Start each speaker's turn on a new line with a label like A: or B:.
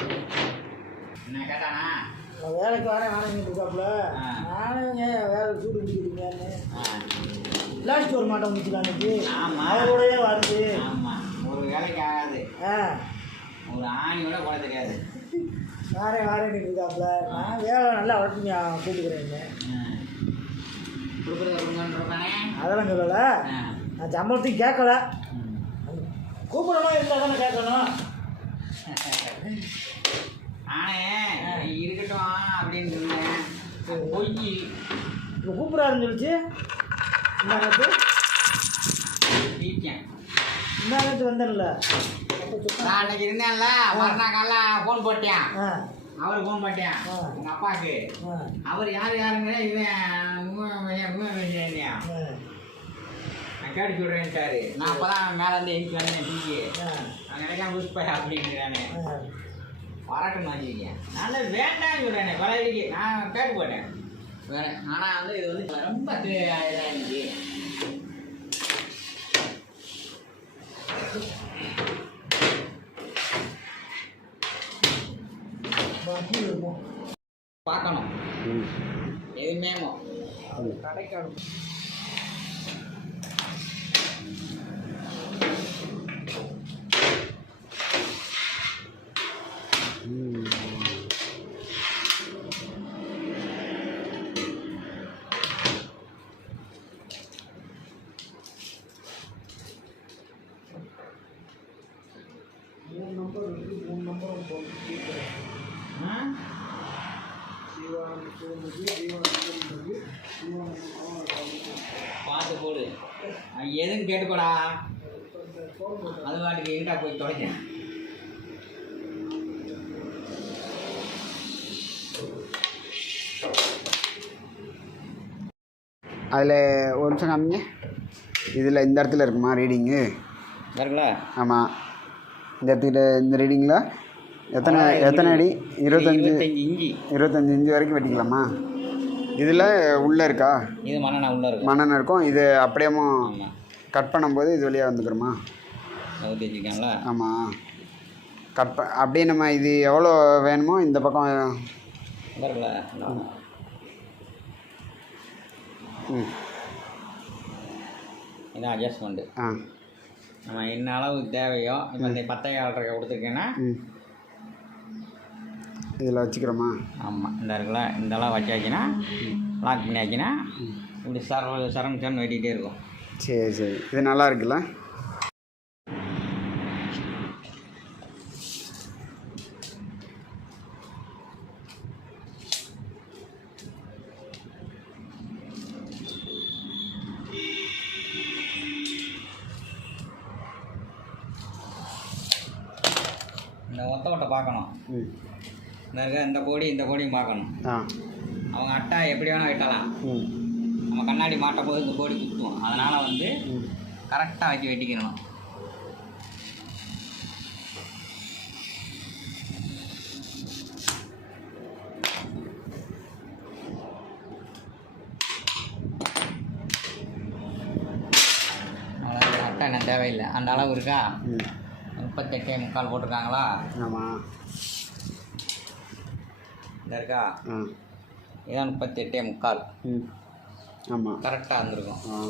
A: என்ன கேட்டானா?
B: வேலைக்கு வரேன் வேலைக்கு இருக்காப்புல. நானுங்க வேலை சூடு பிடிக்கிறீங்கன்னு பிளாஸ்டிக் ஒரு மாட்டம் வந்துச்சுல அன்னைக்கு. அவரோடய வருது.
A: ஆமா. ஒரு வேலைக்கு ஆகாது.
B: ஆ.
A: ஒரு ஆணி கூட தெரியாது.
B: வாரேன் வாரேன் இருக்காப்புல. நான் வேலை நல்லா வளர்த்துங்க கூப்பிட்டுக்கிறேங்க அதெல்லாம் சொல்லலை. நான் சம்பளத்தையும் கேட்கல. கூப்பிடணும் இருந்தால் தானே கேட்கணும்.
A: ஆனே இருக்கட்டும் அப்படின்னு சொன்னேன். பொய்.
B: இப்போ கூப்பிட்றாருன்னு சொல்லிச்சு? இந்த நேரத்து
A: வீக்கேன்
B: இந்த நேரத்து வந்தேன்ல?
A: நான் அன்னைக்கு இருந்தேன்ல மறுநாள் காலைல ஃபோன் போட்டேன்.
B: ஆ.
A: அவருக்கு ஃபோன் போட்டேன்.
B: ஆ.
A: உங்க அப்பாவுக்கு. அவர் யார் யாருங்கிற இவன் நான் கேட்டு சொல்கிறேன்ட்டாரு நான் அப்போ தான் மேலே இருந்து எழுச்சி வந்தேன் டிவி நான் நினைக்காம புஷ்பா அப்படிங்கிறானே.
B: ஆ
A: பாராட்டு வாங்கிருக்கேன் நான் வேண்டாம்னு சொல்கிறேனே பரவாயில்லைக்கு நான் கேட்டு போட்டேன். வேற ஆனால் வந்து இது வந்து ரொம்ப இதாக இருந்துச்சு பார்க்கணும். எதுவுமே
B: கடைக்கு மூணு நம்பர் இருக்கு மூணு நம்பரும்
A: பார்த்து போடு. எதுவும் கேட்டுக்கோடா? அது பாட்டுக்கு எங்கிட்டா போய் தொலைச்சேன்
C: அதில் ஒரு நிமிஷம் காமிங்க. இதில் இந்த இடத்துல இருக்குமா ரீடிங்கு
A: இருக்குல்ல?
C: ஆமாம் இந்த இடத்துல இந்த ரீடிங்கில் எத்தனை எத்தனை அடி? இருபத்தஞ்சி.
A: இருபத்தஞ்சு இஞ்சி.
C: இருபத்தஞ்சி இன்ச்சு வரைக்கும் வெட்டிக்கலாமா? இதில் உள்ளே இருக்கா?
A: இது மண்ணெண்ணா உள்ள இருக்கு
C: மணல் இருக்கும். இது அப்படியேமோ கட் பண்ணும்போது இது வழியாக வந்துக்கிறோமா
A: ஊற்றி
C: ஆமாம் கட் ப அப்படியே நம்ம இது எவ்வளோ வேணுமோ இந்த பக்கம் ம்.
A: இதான் அட்ஜஸ்ட்மெண்ட்டு
C: ஆ.
A: நம்ம என்ன அளவு தேவையோ இப்போ இந்த பத்தை ஆள்றக்க கொடுத்துருக்கேன்னா
C: இதில் வச்சுக்கிறோமா?
A: ஆமாம் இந்த இருக்குல்ல இந்த அளவு வச்சாச்சுன்னா லாக் பண்ணியாச்சுன்னா இப்படி சர சரம் சரன்னு வெட்டிகிட்டே இருக்கும்.
C: சரி சரி. இது நல்லா இருக்குல்ல?
A: இந்த ஒத்த ஓட்டை பார்க்கணும் இந்த இருக்க இந்த கோடி இந்த கோடியும் பார்க்கணும். அவங்க அட்டா எப்படி வேணால் வெட்டலாம். நம்ம கண்ணாடி மாட்டும் போது இந்த கோடி குத்துவோம் அதனால் வந்து கரெக்டாக வச்சு வெட்டிக்கணும். அட்டை என்ன தேவையில்லை. அந்த அளவு இருக்கா? முப்பத்தெட்டே முக்கால் போட்டிருக்காங்களா?
C: ஆமாம்
A: இந்த இருக்கா?
C: ஆ.
A: இதான் முப்பத்தெட்டே முக்கால்.
C: ம். ஆமாம்
A: கரெக்டாக இருந்திருக்கும்.
C: ஆ.